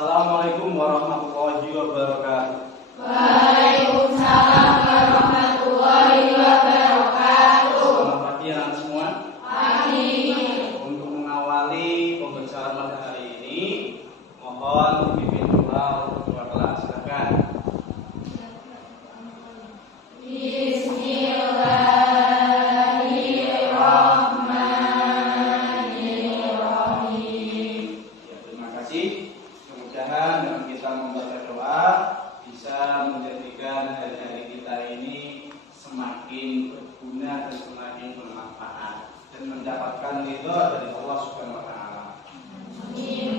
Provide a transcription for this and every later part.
Assalamualaikum warahmatullahi wabarakatuh. Waalaikumsalam warahmatullahi wabarakatuh. Selamat pagi anak semua. Pagi. Untuk mengawali pembelajaran pada hari ini, mohon pimpin doa untuk ketua kelas. Silakan. Bismillahirrahmanirrahim. Ya, terima kasih. Mudah-mudahan dengan kita membaca doa bisa menjadikan hari-hari kita ini semakin berguna dan semakin bermanfaat dan mendapatkan ridho dari Allah Subhanahu wa taala.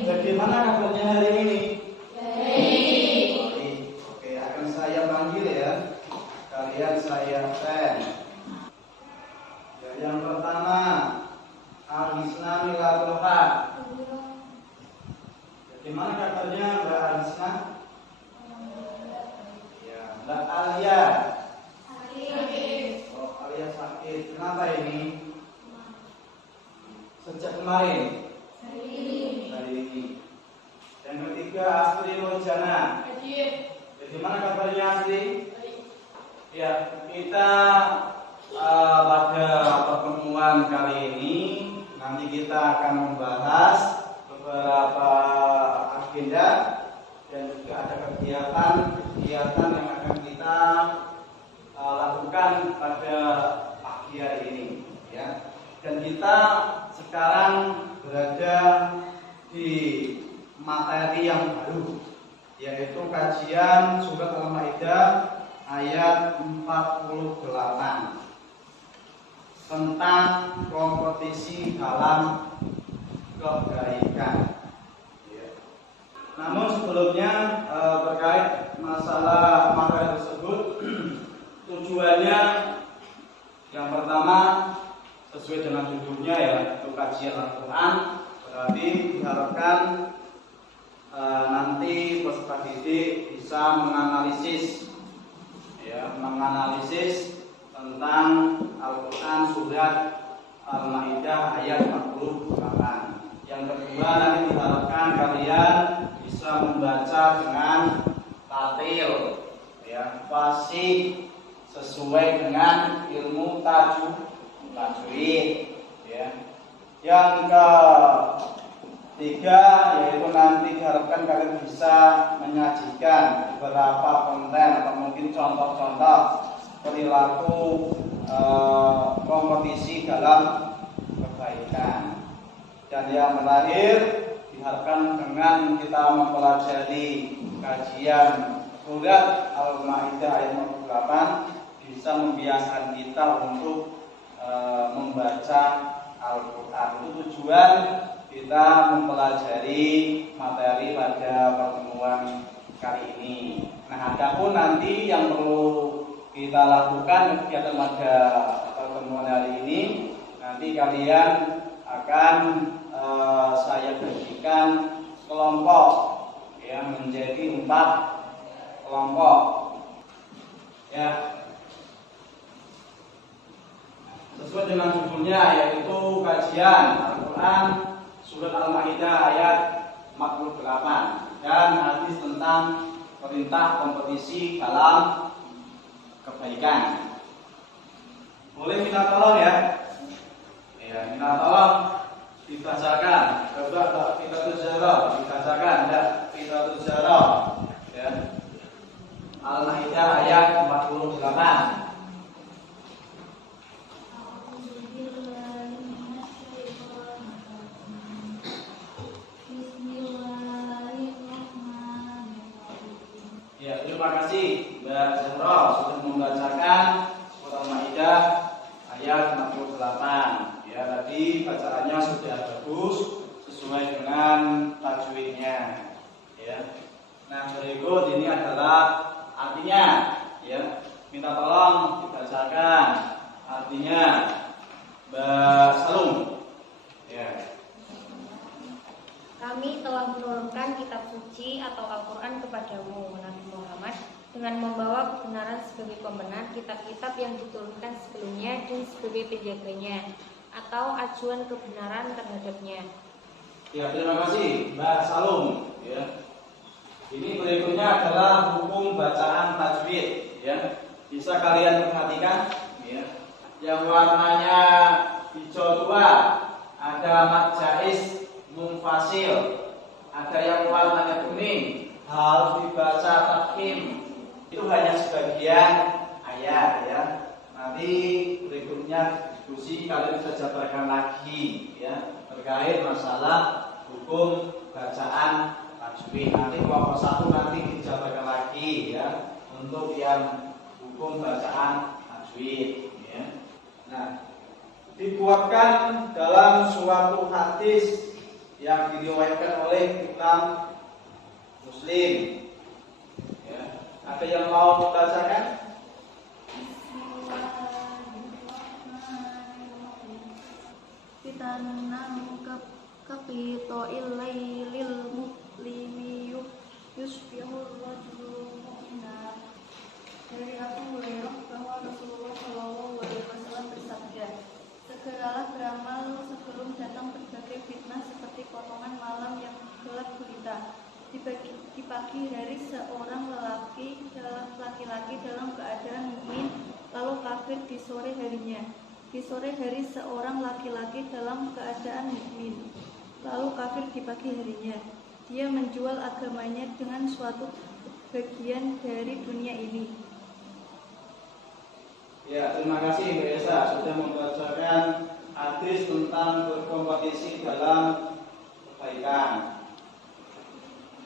Bagaimana kabarnya hari ini? Baik. Oke, akan saya panggil ya. Kalian saya ten. Ya, yang pertama, Al-Hisna Milatul Haq. Bagaimana kabarnya Mbak Al-Hisna? Ya, Mbak Alia. Oh, Alia sakit. Kenapa ini? Sejak kemarin. Hari ini. Yang ketiga, Astri Rojana. Bagaimana kabarnya Astri? Ya, kita pada pertemuan kali ini nanti kita akan membahas beberapa agenda dan juga ada kegiatan yang akan kita lakukan pada pagi hari ini, ya. Dan kita sekarang berada di materi yang baru, yaitu kajian surat Al-Maidah ayat 48 tentang kompetisi dalam kebaikan. Namun sebelumnya terkait masalah materi tersebut, tujuannya yang pertama sesuai dengan judulnya ya, itu kajian Al-Quran. Berarti diharapkan nanti peserta didik bisa menganalisis tentang Al-Quran surat Al-Maidah ayat 48. Yang kedua, nanti diharapkan kalian bisa membaca dengan tatil, ya, fasih sesuai dengan ilmu tajwid, ya. Yang ketiga, yaitu nanti diharapkan kalian bisa menyajikan beberapa konten atau mungkin contoh-contoh perilaku kompetisi dalam kebaikan. Dan yang terakhir, diharapkan dengan kita mempelajari kajian surat Al-Maidah ayat 48 bisa membiasakan kita untuk membaca Al-Quran. Itu tujuan kita mempelajari materi pada pertemuan kali ini. Nah, adapun nanti yang perlu kita lakukan kegiatan pada pertemuan hari ini, nanti kalian akan saya bagikan kelompok yang menjadi 4 kelompok, ya, sesuai dengan judulnya, yaitu kajian Al-Quran surat Al-Maidah ayat 48 dan hadis tentang perintah kompetisi dalam kebaikan. Boleh minta tolong ya? Ya, minta tolong dibacakan. Coba kita tujuh dibacakan, ya, kita tujuh, ya. Al-Maidah ayat 48. Ya, terima kasih Mbak Zahra sudah membacakan surat Al-Maidah ayat 48. Ya, tadi bacaannya sudah bagus sesuai dengan tajwidnya, ya. Nah, berikut ini adalah artinya, ya. Minta tolong dibacakan artinya Mbak Salum. Ya. Kami telah menurunkan kitab suci atau Al-Quran kepadamu, Nabi Muhammad, dengan membawa kebenaran sebagai pembenar kitab-kitab yang diturunkan sebelumnya dan sebagai penjaganya atau acuan kebenaran terhadapnya. Ya, terima kasih Mbak Salum. Ya. Ini berikutnya adalah hukum bacaan tajwid, ya. Bisa kalian perhatikan, ya. Yang warnanya hijau tua ada mad jaiz munfasil, ada yang warnanya kuning harus dibaca tafkhim. Itu hanya sebagian ayat, ya. Nanti berikutnya diskusi kalian bisa jabarkan lagi, ya, terkait masalah hukum bacaan tajwid. Nanti kelompok 1 nanti dijabarkan lagi, ya, untuk yang hukum bacaan tajwid, ya. Nah, dikuatkan dalam suatu hadis yang diriwayatkan oleh Imam Muslim, ya. Ada yang mau membacakan? Fitanang kaqito'il lailil muslimi yusbihul rajulu mu'mina. Dari Abu Hurairah bahwa Rasulullah Shallallahu Alaihi Wasallam bersabda, segeralah beramal sebelum datang berbagai fitnah seperti potongan malam yang gelap gulita. Di pagi hari seorang laki-laki dalam keadaan mukmin, lalu kafir di sore harinya. Di sore hari seorang laki-laki dalam keadaan mukmin, lalu kafir di pagi harinya. Dia menjual agamanya dengan suatu bagian dari dunia ini. Ya, terima kasih Mbak Esa sudah membacakan hadis tentang berkompetisi dalam kebaikan.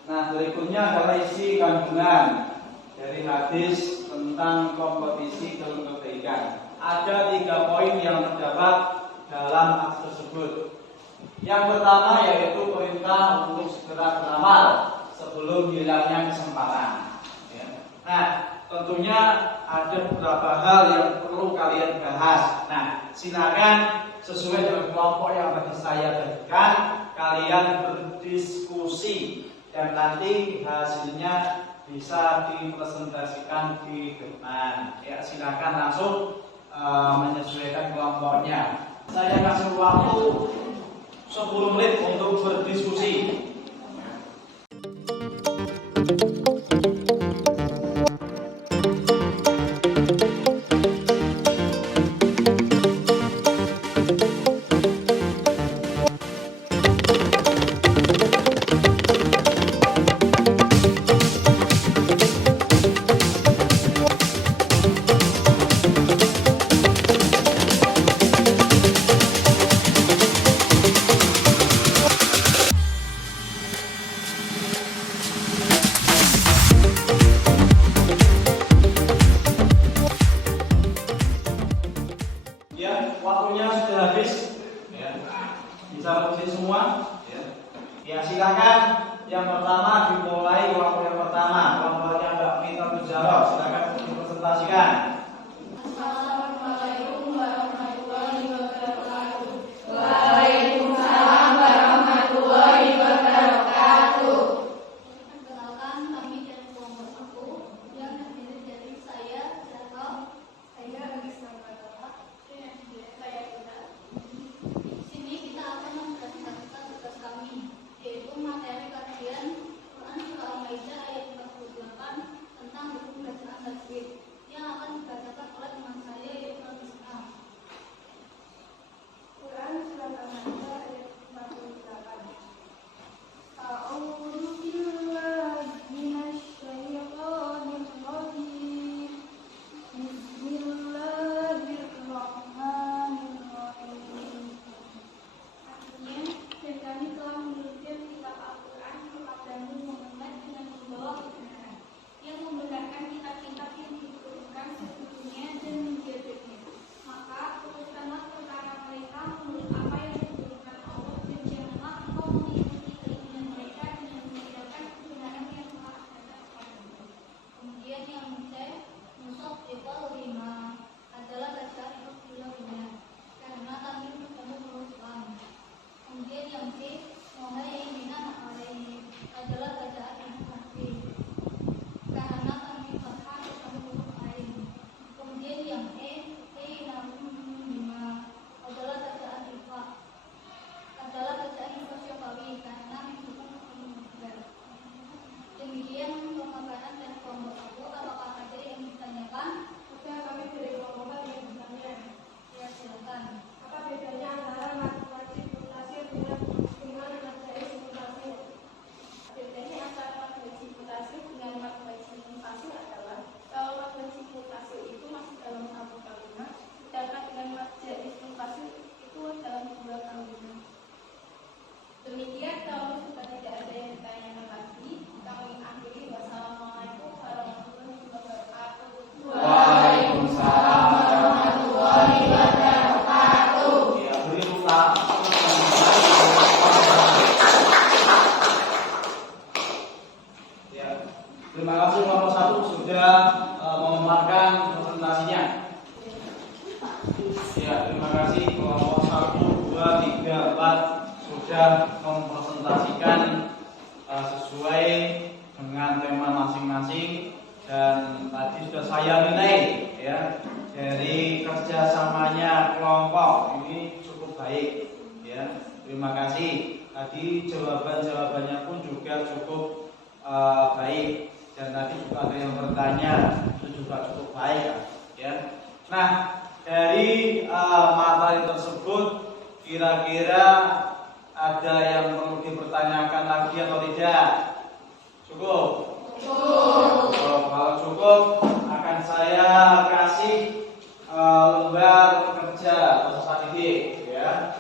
Nah, berikutnya adalah isi kandungan dari hadis tentang kompetisi dalam kebaikan. Ada 3 poin yang terdapat dalam hadis tersebut. Yang pertama yaitu perintah untuk segera beramal sebelum hilangnya kesempatan, ya. Nah, tentunya ada beberapa hal yang perlu kalian bahas. Nah, silakan sesuai dengan kelompok yang tadi saya berikan, kalian berdiskusi dan nanti hasilnya bisa dipresentasikan di depan. Ya, silakan langsung menyesuaikan kelompoknya. Saya kasih waktu 10 menit untuk berdiskusi. Waktunya sudah habis, ya. Bisa berdiri semua, ya. Ya, silakan. Yang pertama dimulai kelompok yang pertama, kelompoknya Mbak Mita Tujaro. Silakan dipresentasikan. Assalamualaikum warahmatullahi wabarakatuh. Waalaikumsalam warahmatullahi wabarakatuh. Perkenalkan, kami dari kelompok 1 yang terdiri dari saya, Jaka, saya Agista Bapak, dan saya Ida. Di sini kita akan mempresentasikan tugas kami, yaitu materi kajian Quran Surah Al-Maidah ayat 48 tentang hukum bacaan tajwid yang akan sudah mempresentasikan sesuai dengan tema masing-masing, dan tadi sudah saya nilai ya dari kerjasamanya kelompok ini cukup baik ya. Terima kasih. Tadi jawabannya pun juga cukup baik, dan tadi juga ada yang bertanya itu juga cukup baik ya. Nah, dari materi tersebut kira-kira ada yang perlu dipertanyakan lagi atau tidak? Cukup? Cukup. Kalau cukup akan saya kasih lembar kerja peserta didik ya.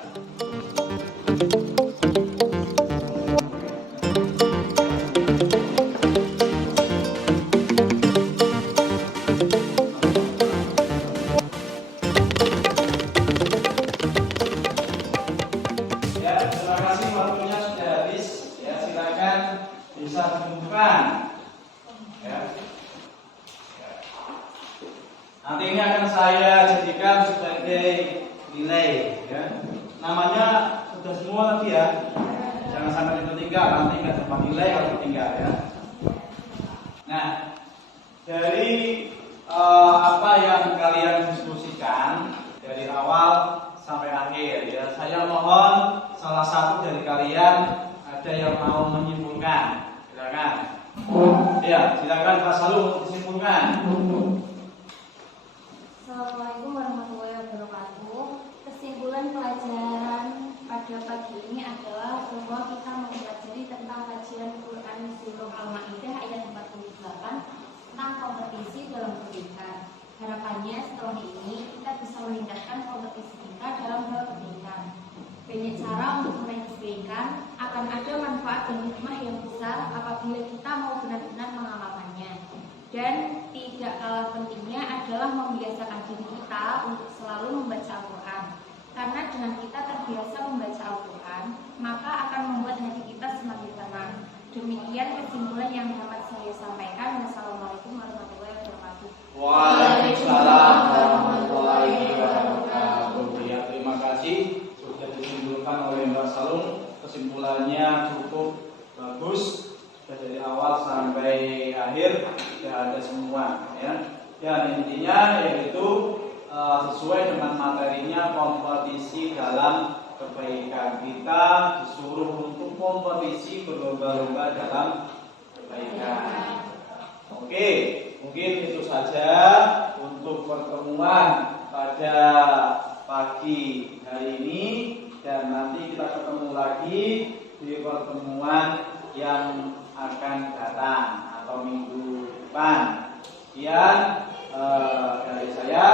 Bisa ditentukan ya. Nanti ini akan saya jadikan sebagai nilai ya. Namanya sudah semua tadi ya. Jangan sampai ditinggal, nanti nggak dapat nilai kalau ditinggal ya. Nah, dari apa yang kalian diskusikan dari awal sampai akhir ya, saya mohon salah satu dari kalian ada yang mau menyimpulkan. Silakan. Ya, silakan Pak Salu disimpulkan. Assalamualaikum warahmatullahi wabarakatuh. Kesimpulan pelajaran pada pagi ini adalah bahwa kita mempelajari tentang kajian Quran Surah Al-Maidah ayat 48 tentang kompetisi dalam pendidikan. Harapannya setelah ini kita bisa meningkatkan kompetisi kita dalam hal pendidikan. Banyak cara untuk meraih kebaikan, akan ada manfaat dan hikmah yang besar apabila kita mau benar-benar mengamalkannya. Dan tidak kalah pentingnya adalah membiasakan diri kita untuk selalu membaca Al-Quran. Karena dengan kita terbiasa membaca Al-Quran, maka akan membuat hati kita semakin tenang. Demikian kesimpulan yang dapat saya sampaikan. Wassalamualaikum warahmatullahi wabarakatuh. Waalaikumsalam warahmatullahi wabarakatuh. Ya, terima kasih. Sudah disimpulkan oleh Mbak Salung, kesimpulannya cukup bagus, sudah dari awal sampai akhir sudah ada semua ya. Dan intinya yaitu sesuai dengan materinya, kompetisi dalam kebaikan. Kita disuruh untuk kompetisi berlomba-lomba dalam kebaikan. Oke, mungkin itu saja untuk pertemuan pada pagi hari ini, dan nanti kita ketemu lagi di pertemuan yang akan datang atau minggu depan. Sekian dari saya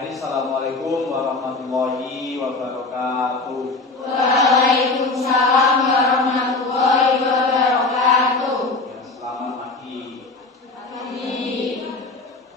ini. Assalamualaikum warahmatullahi wabarakatuh.